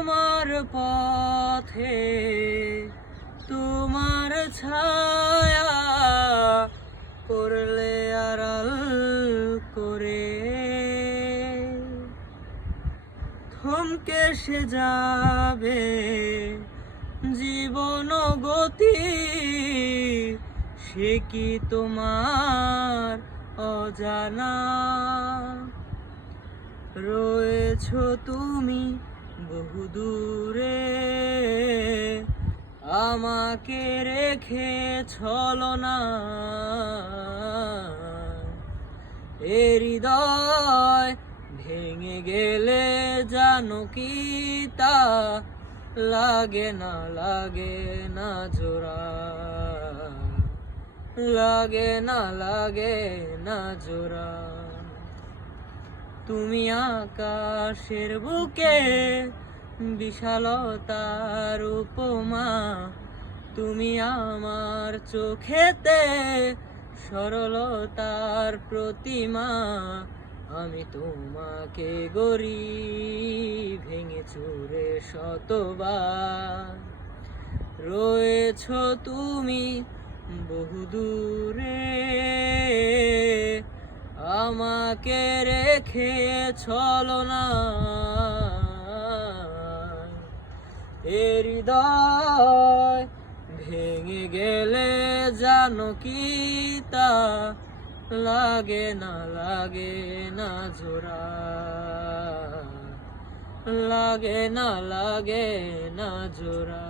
আমার পথে তোমার ছায়া পড়লে আড়াল করে থমকে সে যাবে জীবন গতি, সে কি তোমার অজানা? রয়েছো তুমি বহুদূরে, আমাকে রেখে ছলনা। এ হৃদয় ভেঙে গেলে জানো কি তা লাগে না, লাগে না জোড়া, লাগে না, লাগে না জোড়া। তুমি আকাশের বুকে বিশালতার উপমা, তুমি আমার চোখেতে সরলতার প্রতিমা। আমি তোমাকে গড়ি ভেঙে চুরে শতবার, রয়েছো তুমি বহুদূরে, আমাকে রেখে ছলনা। এ হৃদয় ভেঙে গেলে জানো কি তা লাগে না, লাগে না জোড়া, লাগে না, লাগে না জোড়া।